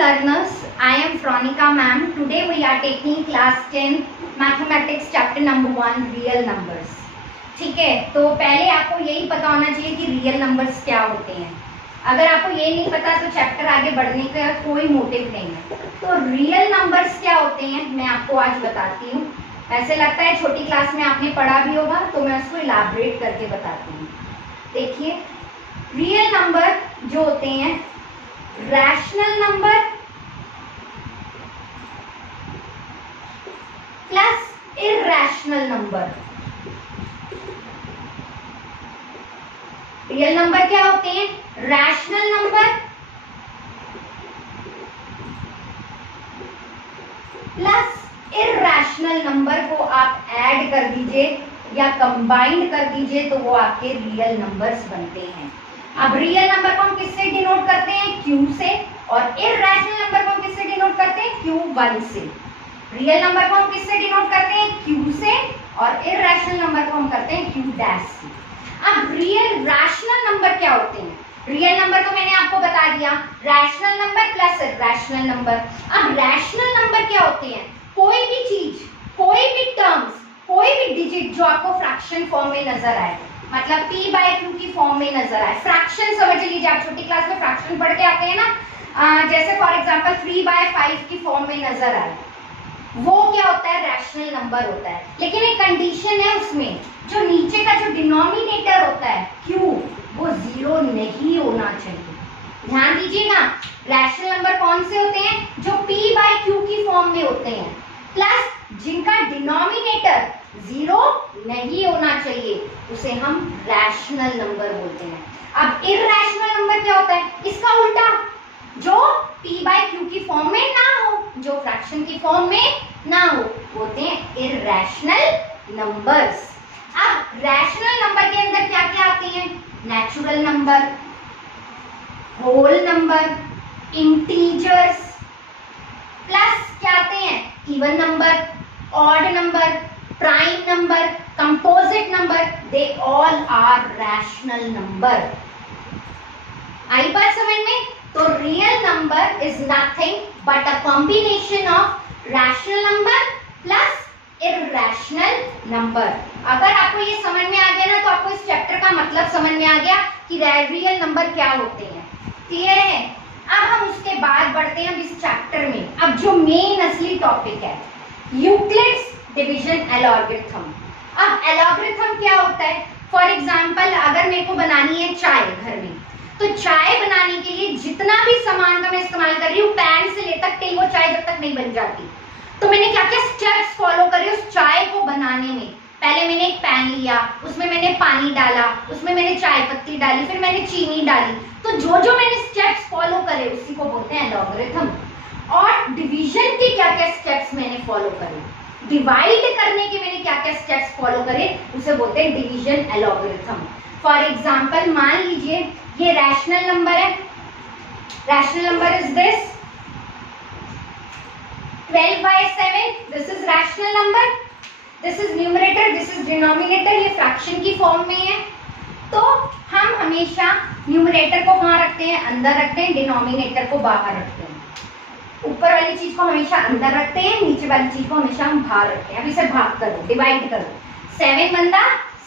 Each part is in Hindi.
learners, I am Fronica ma'am. Today we are taking class 10 mathematics chapter number 1 real numbers. ठीक है, तो पहले आपको यही पता होना चाहिए कि रियल नंबर्स क्या होते हैं. अगर आपको ये नहीं पता तो चैप्टर आगे बढ़ने का कोई मोटिव नहीं है. तो रियल नंबर्स क्या होते हैं मैं आपको आज बताती हूँ. ऐसे लगता है छोटी क्लास में आपने पढ़ा भी होगा, तो मैं उसको इलाबरेट करके बताती हूँ. देखिए, रियल नंबर जो होते हैं rational number plus irrational number. Real number क्या होते हैं? Rational number plus irrational number को आप ऐड कर दीजिए या कंबाइंड कर दीजिए तो वो आपके रियल नंबर्स बनते हैं. अब रियल नंबर को हम किससे डिनोट करते हैं? Q से. और इरैशनल नंबर को हम किससे डिनोट करते हैं? Q1 से. रियल नंबर को हम किससे डिनोट करते हैं? Q से. और इरैशनल नंबर को हम करते हैं Q डैश से. अब रियल रैशनल नंबर क्या होते हैं? रियल नंबर तो मैंने आपको बता दिया, rational number plus irrational number. अब रैशनल नंबर क्या होते हैं? कोई भी चीज, कोई भी टर्म्स, कोई भी डिजिट जो आपको फ्रैक्शन फॉर्म में नजर आए, मतलब p बाय q की फॉर्म में नजर आए. फ्रैक्शन समझ लीजिए, आप छोटी क्लास में फ्रैक्शन पढ़ के आते हैं ना, जैसे फॉर एग्जांपल 3/5 की फॉर्म में नजर आए, वो क्या होता है? रैशनल नंबर होता है. लेकिन एक कंडीशन है उसमें, जो नीचे का जो डिनोमिनेटर होता है q, वो 0 नहीं होना चाहिए. ध्यान दीजिएगा, रैशनल नंबर कौन से होते हैं? जो p बाय q की फॉर्म में होते हैं, प्लस जिनका डिनोमिनेटर 0 नहीं होना चाहिए, उसे हम रैशनल नंबर बोलते हैं. अब इरैशनल नंबर क्या होता है? इसका उल्टा, जो p बाय q की फॉर्म में ना हो, जो फ्रैक्शन की फॉर्म में ना हो, होते हैं इरैशनल नंबर्स. अब रैशनल नंबर के अंदर क्या क्या आते हैं? Natural number, whole number, integers, plus क्या आते हैं? Even number, odd number, prime number, composite number. They all are rational number. आई बात समझ में? तो real number is nothing but a combination of rational number plus irrational number. अगर आपको ये समझ में आ गया ना, तो आपको इस चैप्टर का मतलब समझ में आ गया कि रियल नंबर क्या होते हैं. क्लियर है? अब हम उसके बाद बढ़ते हैं इस चैप्टर में. अब जो मेन असली टॉपिक है, यूक्लिड्स डिवीजन एलॉगरिथम. अब एलॉगरिथम क्या होता है? फॉर एग्जांपल, अगर मेरे को बनानी है चाय घर में, तो चाय बनाने के लिए जितना भी सामान का मैं इस्तेमाल कर रही हूँ, पैन से लेकर टिल, वो चाय जब तक नहीं बन जाती, तो मैंने क्या क्या स्टेप्स फॉलो करे उस चाय को बनाने में. पहले मैंने एक पैन लिया, उसमें मैंने पानी डाला, उसमें मैंने चाय पत्ती डाली, फिर मैंने चीनी डाली. तो जो जो मैंने स्टेप्स फॉलो करे उसी को बोलते हैं एलॉगरिथम. और डिवीजन के क्या क्या स्टेप्स मैंने फॉलो करे, डिवाइड करने के मैंने क्या क्या स्टेप्स फॉलो करे, उसे बोलते हैं डिवीजन एलॉगरिथम. फॉर एग्जांपल, मान लीजिए ये रैशनल नंबर है. Rational number is this 12/7. This is rational number. This is numerator, this is denominator. ये फ्रैक्शन की फॉर्म में है, तो हम हमेशा न्यूमरेटर को कहाँ रखते हैं? अंदर रखते हैं. डिनोमिनेटर को बाहर रखते हैं. ऊपर वाली चीज को हमेशा अंदर रखते हैं, नीचे वाली चीज को हमेशा हम बाहर रखते हैं. अब इसे भाग करो, डिवाइड करो. 7 बनता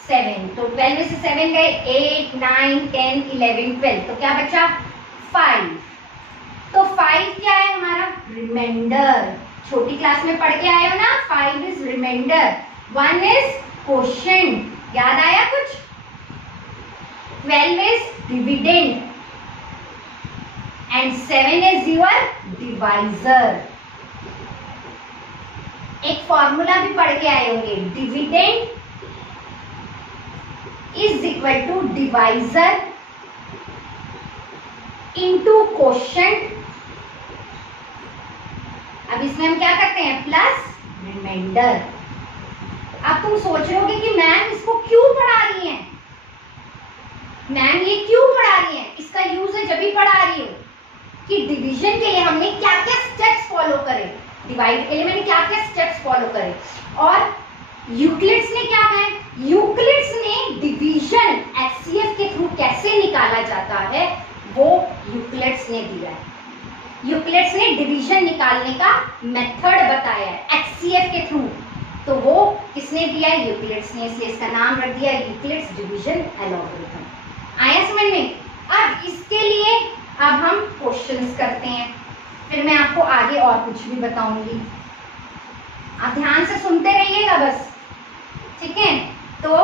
7, तो 12 में से 7 गए, 8, 9, 10, 11, 12, तो क्या बचा? 5. तो 5 क्या है हमारा? रिमाइंडर. छोटी क्लास में पढ़ के आए हो ना, 5 इज रिमाइंडर, 1 इज क्वोशिएंट. याद आया कुछ? 12 is dividend and 7 is your divisor. एक फॉर्मूला भी पढ़ के आए होंगे, dividend is equal to divisor into quotient. अब इसमें हम क्या करते हैं? Plus remainder. अब तुम सोच रहे होगे कि मैम इसको क्यों पढ़ा रही हैं, मैम ये क्यों पढ़ा रही हैं? इसका यूज है जब भी पढ़ा रही हो कि डिवीजन के लिए हमने क्या क्या स्टेप्स फॉलो करे, डिवाइड के लिए मैंने क्या क्या स्टेप्स फॉलो करे. और यूक्लिड्स ने क्या कहा? यूक्लिड्स ने डिवीजन एचसीएफ के थ्रू कैसे निकाला जाता है, वो यूक्लिड्स ने दिया है. यूक्लिड्स ने डिवीजन निकालने का मेथड बताया है HCF के थ्रू, तो वो किसने दिया है? यूक्लिड्स ने, इसलिए इसका नाम रख दिया यूक्लिड्स डिवीजन एल्गोरिथम। आया समझ में? अब इसके लिए अब हम क्वेश्चंस करते हैं, फिर मैं आपको आगे और कुछ भी बताऊंगी। आप ध्यान से सुनते रहिएगा बस, ठीक है? तो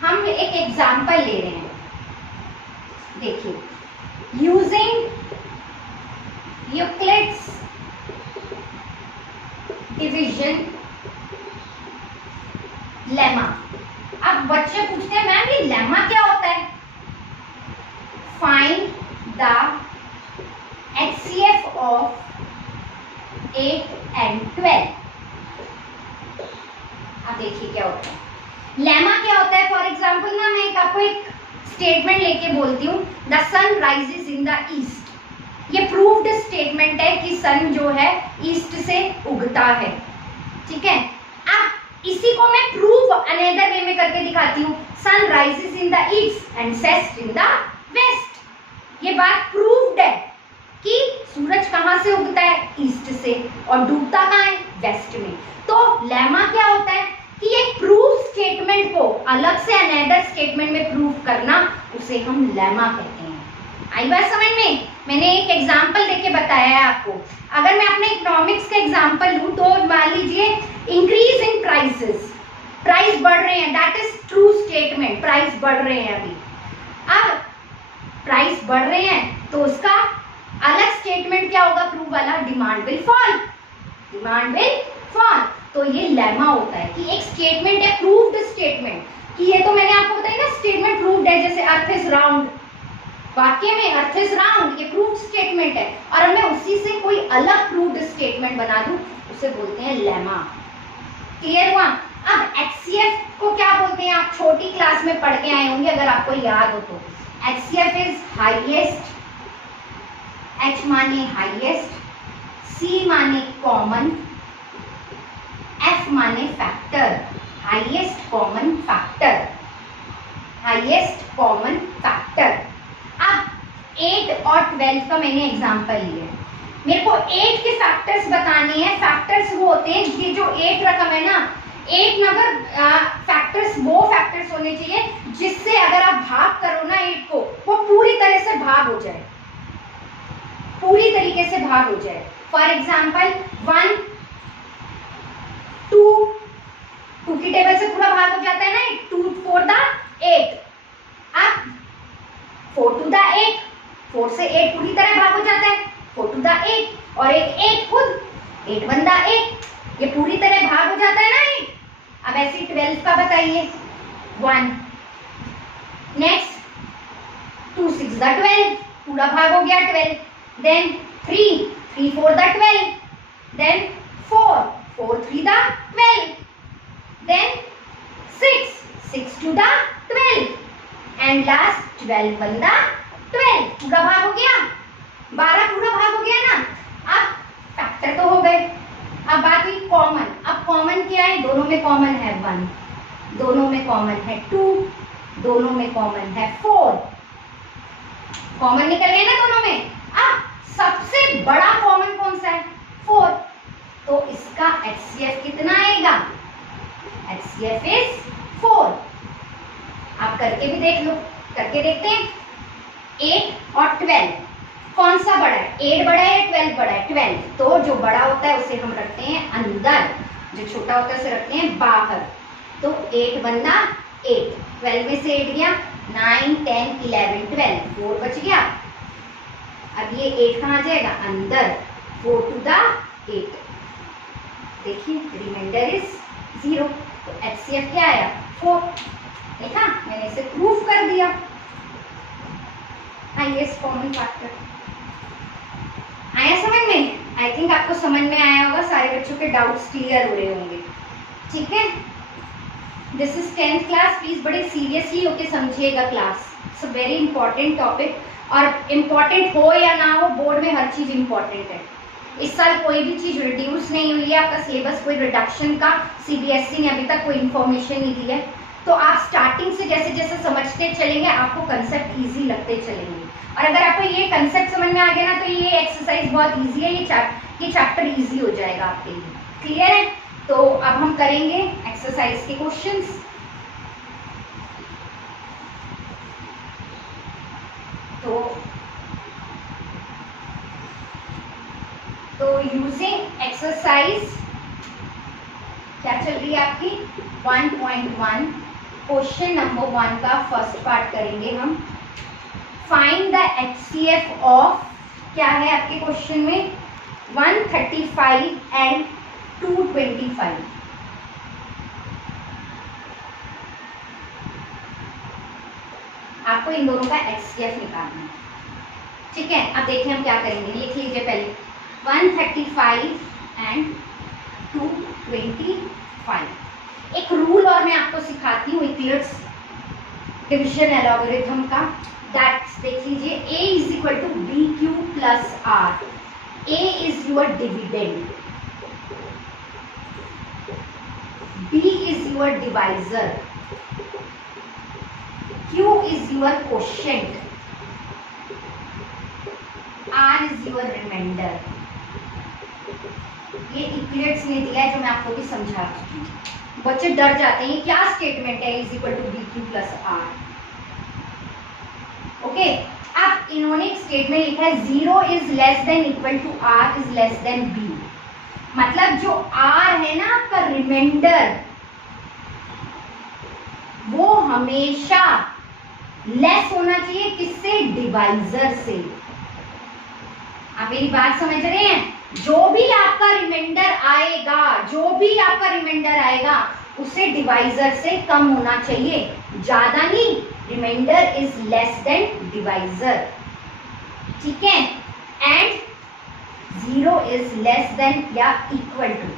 हम एक एग्जांपल ले रहे हैं, देखिए, यूजिंग यूक्लिड्स डिवीजन लेमा। अब बच्चे पूछते हैं मैम ये लेमा क्या होता है? Find the HCF of 8 and 12। अब देखिए क्या होता है, लेमा क्या होता है? फॉर एग्जाम्पल ना, मैं आपको एक स्टेटमेंट लेके बोलती हूँ, the sun rises in the east. ये प्रूव्ड स्टेटमेंट है कि सन जो है ईस्ट से उगता है, ठीक है? अब इसी को मैं प्रूव अनदर वे में करके दिखाती हूँ, sun rises in the east and sets in the west. ये बात प्रूव्ड है कि सूरज कहाँ से उगता है? ईस्ट से, और डूबता कहाँ है? वेस्ट में। तो लेमा क्या होता है कि एक प्रूव स्टेटमेंट को अलग से अनदर स्टेटमेंट में प्रूव करना, उसे हम लेमा कहते हैं। आई बात समझ में? मैंने एक एग्जांपल देके बताया है आपको। अगर मैं अपने इकोनॉमिक्स का एग्जांपल लूं तो मान लीजिए इंक्रीज इन प्राइसेस, प्राइस बढ़ रहे हैं, that is true statement, price बढ़ रहे हैं। अभी अब प्राइस बढ़ रहे हैं तो उसका अलग स्टेटमेंट क्या होगा? प्रूव वाला, demand will fall, demand will fall. तो ये लेमा होता है कि एक स्टेटमेंट है, प्रूव्ड स्टेटमेंट, कि ये तो मैंने आपको बताया ना स्टेटमेंट प्रूव्ड है, जैसे अर्थ इज राउंड, वाक्य में अर्थ इज राउंड, ये प्रूव्ड स्टेटमेंट है, और मैं उसी से कोई अलग प्रूव्ड स्टेटमेंट बना दूं, उसे बोलते हैं लेमा। क्लियर हुआ? अब HCF को क्या बोलते हैं? आप छोटी क्लास में पढ़ के आए होंगे, अगर आपको याद हो तो। HCF इज हाईएस्ट, H माने हाईएस्ट, C माने कॉमन, F माने factor, highest common factor, highest common factor. अब 8 और 12 का मैंने एग्जांपल लिया, मेरे को 8 के फैक्टर्स बताने हैं। फैक्टर्स वो होते हैं, ये जो 8 रकम है ना, 8 नंबर फैक्टर्स, वो फैक्टर्स होने चाहिए जिससे अगर आप भाग करो ना 8 को, वो पूरी तरह से भाग हो जाए, पूरी तरीके से भाग हो जाए। फॉर एग्जाम्पल 1, 2 की टेबल से पूरा भाग हो जाता है ना, 2 4 द 8। अब 4 to the 8, 4 से 8 पूरी तरह भाग हो जाता है, 4 to the 8, और एक 8 खुद, 8 1 the 8, ये पूरी तरह भाग हो जाता है ना 8। अब ऐसे 12 का बताइए, 1, नेक्स्ट 2 6 the 12, पूरा भाग हो गया 12, then 3 4 the 12, then 4 3 the 12, then 6 2 the 12, and last 12 1 the 12, पूरा भाग हो गया, 12 पूरा भाग हो गया ना। अब फैक्टर तो हो गए, अब बात हुई कॉमन। अब कॉमन क्या है? दोनों में कॉमन है 1, दोनों में कॉमन है 2, दोनों में कॉमन है 4, कॉमन निकल गए ना दोनों में। अब सबसे बड़ा कॉमन कौन सा है? 4, तो इसका HCF कितना आएगा? HCF is 4। आप करके भी देख लो, करके देखते हैं। 8 और 12 कौन सा बड़ा है? 8 बड़ा है या 12 बड़ा है? 12। तो जो बड़ा होता है उसे हम रखते हैं अंदर, जो छोटा होता है उसे रखते हैं बाहर। तो 8 1 the 8, 12 में से 8 गया, 9 10 11 12, 4 बच गया। अब ये 8 कहाँ जाएगा? अंदर, 4 to the 8। देखिए रिमाइंडर इज 0, तो HCF क्या आया? 4। देखा, मैंने इसे प्रूफ कर दिया, हाईएस्ट कॉमन फैक्टर। आया समझ में? आई थिंक आपको समझ में आया होगा, सारे बच्चों के डाउट्स क्लियर हो रहे होंगे, ठीक है? This is 10th class, please बड़े सीरियसली होके समझिएगा class, it's a very important topic, और इम्पॉर्टेंट हो या ना हो, बोर्ड में हर चीज इंपॉर्टेंट है। इस साल कोई भी चीज रिड्यूस नहीं हुई है, आपका सिलेबस कोई रिडक्शन का CBSE ने अभी तक कोई इन्फॉर्मेशन नहीं दी है। तो आप स्टार्टिंग से जैसे जैसे समझते चलेंगे, आपको कंसेप्ट इजी लगते चलेंगे। और अगर आपको ये कंसेप्ट समझ में आ गया ना तो ये एक्सरसाइज बहुत इजी है, ये चैप्टर इजी हो जाएगा आपके लिए। क्लियर है? तो अब हम करेंगे एक्सरसाइज के क्वेश्चंस। तो यूजिंग एक्सरसाइज क्या चल रही है आपकी 1.1, क्वेश्चन नंबर 1 का फर्स्ट पार्ट करेंगे हम। फाइंड द एचसीएफ ऑफ, क्या है आपके क्वेश्चन में, 135 एंड 225। आपको इन दोनों का एचसीएफ निकालना है। ठीक है, अब देखिए हम क्या करेंगे, लिख लीजिए पहले 135 एंड 225। एक रूल और मैं आपको सिखाती हूँ यूक्लिड्स डिवीजन एलॉगरिथम का। दैट्स, देख लीजिए, a is equal to B Q plus R. a is your dividend, b is your divisor, q is your quotient, r is your remainder. ये यूक्लिड्स ने दिया है जो मैं आपको भी समझा चुकी हूँ। बच्चे डर जाते हैं, क्या स्टेटमेंट है, is equal to B Q plus R. Okay, अब इन्होंने एक स्टेटमेंट लिखा है 0 is less than equal to R is less than B. मतलब जो आर है ना आपका रिमाइंडर, वो हमेशा लेस होना चाहिए किससे, डिवाइजर से। आप मेरी बात समझ रहे हैं? जो भी आपका रिमाइंडर आएगा उसे डिवाइजर से कम होना चाहिए, ज्यादा नहीं। Remainder is less than divisor, ठीक है। एंड 0 इज लेस देन या इक्वल टू,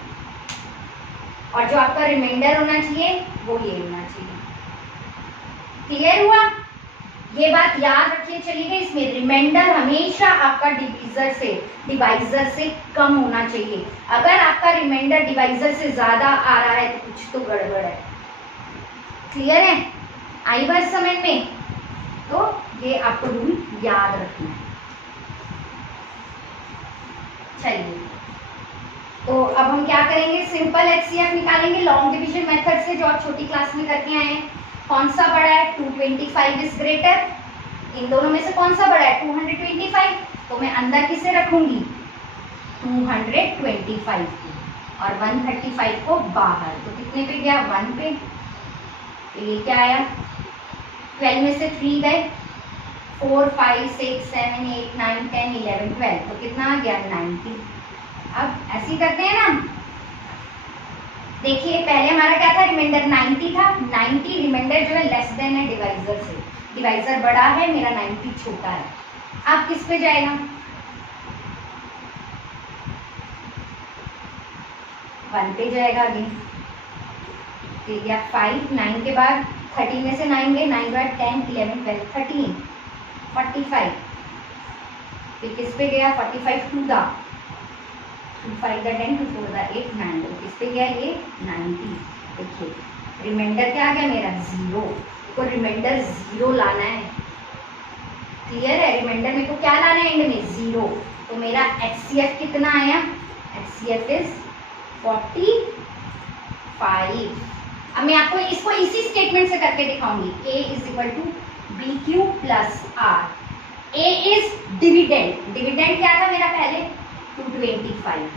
और जो आपका रिमाइंडर होना चाहिए वो ये होना चाहिए। क्लियर हुआ? ये बात याद रखिए चलिए, इसमें रिमाइंडर हमेशा आपका डिवाइजर से कम होना चाहिए। अगर आपका रिमाइंडर डिवाइजर से ज्यादा आ रहा है तो कुछ तो गड़बड़ है। क्लियर है? आई बात समझ में? तो ये आपको रूल याद रखना है। चलिए, तो अब हम क्या करेंगे, सिंपल एचसीएफ निकालेंगे लॉन्ग डिवीजन मेथड से, जो आप छोटी क्लास में करके आए हैं। कौन सा बड़ा है, 225 इज ग्रेटर। इन दोनों में से कौन सा बड़ा है, 225। तो मैं अंदर किसे रखूंगी, 225 को, और 135 को बाहर। तो कितने पे गया, 1 पे। तो ये क्या आया, 12 में से 3 गए, 4 5 6 7 8 9 10 11 12। तो कितना आ गया, 90। अब ऐसे ही करते हैं ना। देखिए पहले हमारा क्या था, रिमाइंडर 90 था। 90 रिमाइंडर जो है लेस देन है डिवाइजर से, डिवाइजर बड़ा है, मेरा 90 छोटा है। अब किस पे जाएगा, 1 पे जाएगा आगे। तो गया 5, 9 के बाद 13 में से 9 गए, 9 के बाद 10 11 12 13 45। फिर किस पे गया, 45 टू द 2 5 द 10 2 4 द 8 9। तो किस पे गया, ये 90। देखिए रिमाइंडर क्या आ गया मेरा, 0। तो रिमाइंडर 0 लाना है। क्लियर है? रिमाइंडर में को क्या लाना है, एंड में 0। तो मेरा एचसीएफ कितना आया, एचसीएफ इज 45। अब मैं आपको इसको इसी स्टेटमेंट से करके दिखाऊंगी। a is equal to B Q plus R. a is dividend, dividend क्या था मेरा पहले, 225।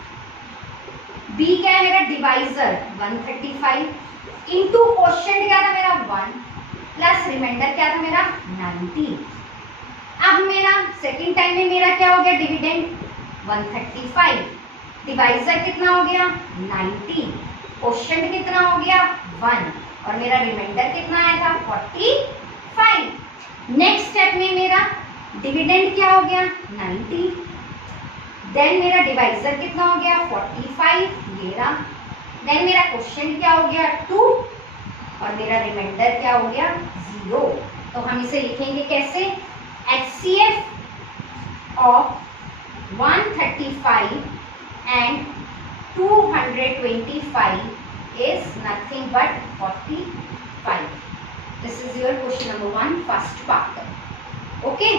b क्या है मेरा, डिवाइजर 135 इंटू क्वोशिएंट क्या था मेरा 1 प्लस रिमाइंडर क्या था मेरा 90। अब मेरा सेकंड टाइम में मेरा क्या हो गया, डिविडेंड 135, डिवाइजर कितना हो गया 90, क्वोशिएंट कितना हो गया 1, और मेरा रिमाइंडर कितना आया था 45। नेक्स्ट स्टेप में मेरा डिविडेंड क्या हो गया 90, देन मेरा डिवाइजर कितना हो गया 45 ये रहा, देन मेरा क्वोशिएंट क्या हो गया 2, और मेरा रिमाइंडर क्या हो गया 0। तो हम इसे लिखेंगे कैसे, HCF of 135 and 225 is nothing but 45. This is your question number 1 first part. Okay.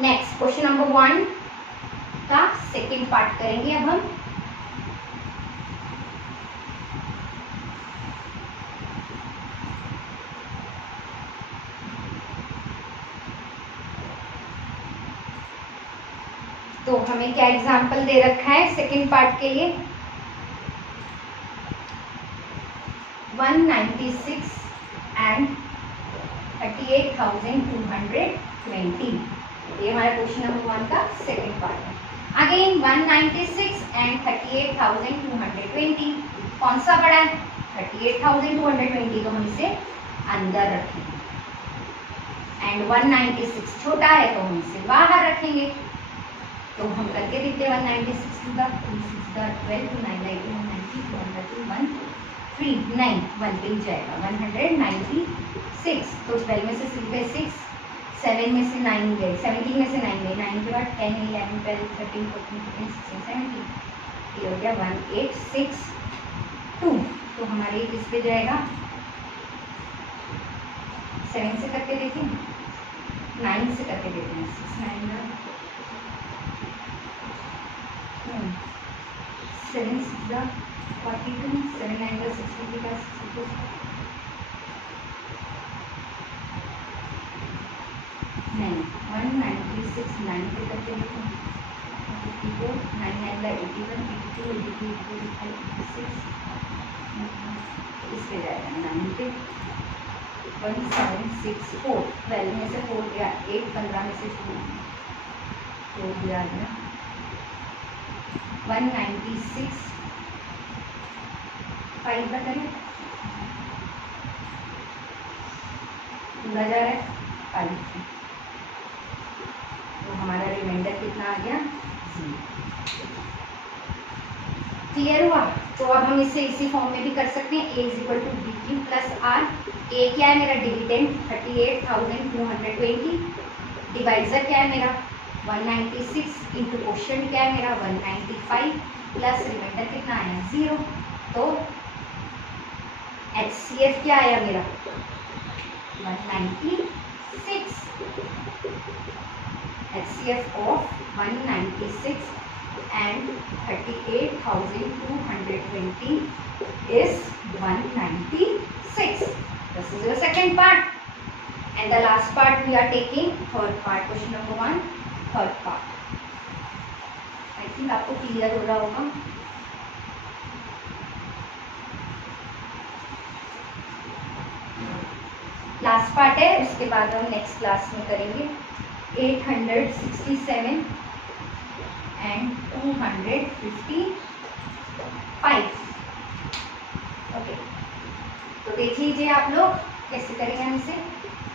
Next question number 1 का सेकंड पार्ट करेंगे अब हम। तो हमें क्या एग्जाम्पल दे रखा है सेकंड पार्ट के लिए, 196 and 38,220। ये हमारा क्वेश्चन नंबर 1 का सेकंड पार्ट है। अगेन 196 and 38,220 कौन सा बड़ा है? 38,220, तो हम इसे अंदर रखेंगे, एंड 196 छोटा है तो हम इसे बाहर रखेंगे। तो हम करके देखते हैं 196 टू द 12 to 9 190 200 1 3 9 1 पे जाएगा 196। तो 12 में से 6 7 में से 9 गए, 17 में से 9 गए, 9 के बाद 10 11 12 13 14 15 16 17, ये हो गया 1862। तो हमारे किस पे जाएगा? 7 से करके देखें, 9 से करके देते हैं, 6 9 7 6 42 7 9 60 का 62 नहीं 196 9 पे करके देखो 54 9 9 81 82 82 85 86 इस पे जाएगा 9 पे 1764 12 में से 4 गया 8 15 में से 4 गया 196 5 बताइए पूरा जा रहा है 5। तो हमारा रिमाइंडर कितना आ गया? 0। क्लियर हुआ? तो अब हम इसे इसी फॉर्म में भी कर सकते हैं, a = bq + r। a क्या है मेरा? डिविडेंड 38,220, डिवाइजर क्या है मेरा? 196 इंटू क्वोशिएंट क्या है मेरा? 195 प्लस रिमाइंडर कितना आया? 0। तो HCF क्या आया मेरा? 196। HCF of 196 and 38,220 is 196. This is your second part, and the last part we are taking third part, question number 1 third part. I think आपको क्लियर हो रहा होगा। लास्ट पार्ट है, उसके बाद हम नेक्स्ट क्लास में करेंगे 867 and 255। ओके, तो देख लीजिए आप लोग कैसे करेंगे हम इसे।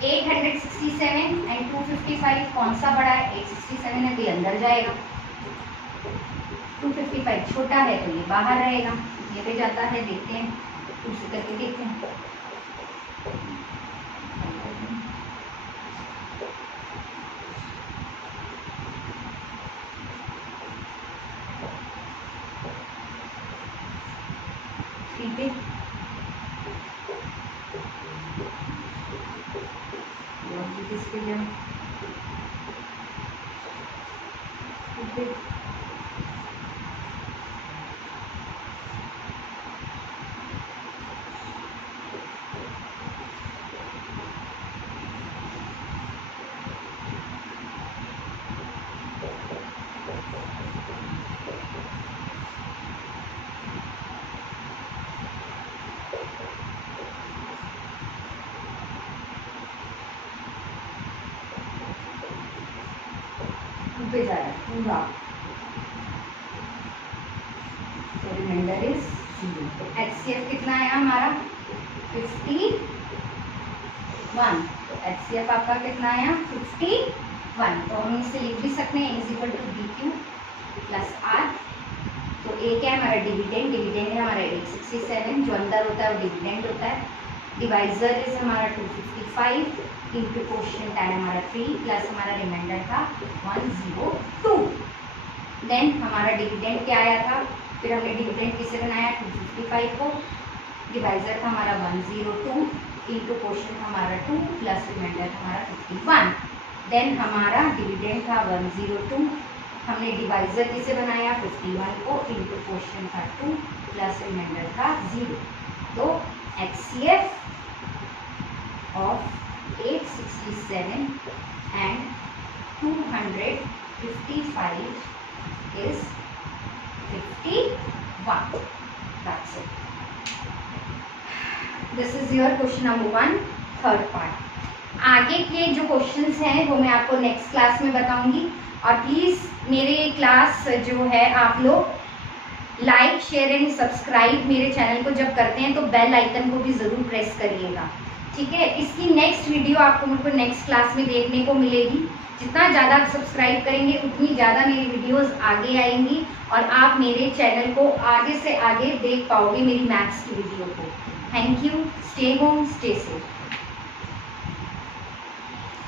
867 and 255 कौन सा बड़ा है? 867 है तो ये अंदर जाएगा, 255 छोटा है तो ये बाहर रहेगा। ये पे जाता है, देखते हैं 2 से करके देखते हैं। ठीक है, किस पे जाए? ठीक है, पे जा रहा है पूरा, तो रिमाइंडर इज 0। तो HCF कितना आया हमारा? 51। तो HCF आपका कितना आया? 51। तो हम इसे लिख भी सकते हैं a = bq + r। तो a क्या है हमारा? डिविडेंड। डिविडेंड है हमारा 867, जो अंदर होता है वो डिविडेंड होता है। डिवाइजर इज हमारा 255 इंटू क्वोशिएंट आया हमारा 3 प्लस हमारा रिमाइंडर था 102। देन हमारा डिविडेंड क्या आया था? फिर हमने डिविडेंड किसे बनाया? 255 को। डिवाइजर था हमारा 102 इंटू क्वोशिएंट हमारा 2 प्लस रिमाइंडर हमारा 51। देन हमारा डिविडेंड था 102, हमने डिवाइजर किसे बनाया 51 को, इनटू क्वेश्चन था 2 प्लस रिमाइंडर था 0। तो HCF of 867 and 255 is 51. That's it. This is your question number 1, third part. आगे के जो क्वेश्चंस हैं वो मैं आपको नेक्स्ट क्लास में बताऊंगी। और प्लीज़ मेरे क्लास जो है आप लोग लाइक शेयर एंड सब्सक्राइब मेरे चैनल को जब करते हैं तो बेल आइकन को भी ज़रूर प्रेस करिएगा, ठीक है। इसकी नेक्स्ट वीडियो आपको मुझको नेक्स्ट क्लास में देखने को मिलेगी। जितना ज़्यादा आप सब्सक्राइब करेंगे उतनी ज़्यादा मेरी वीडियोस आगे आएंगी और आप मेरे चैनल को आगे से आगे देख पाओगे, मेरी मैथ्स की वीडियो को। Thank you, stay home, stay safe.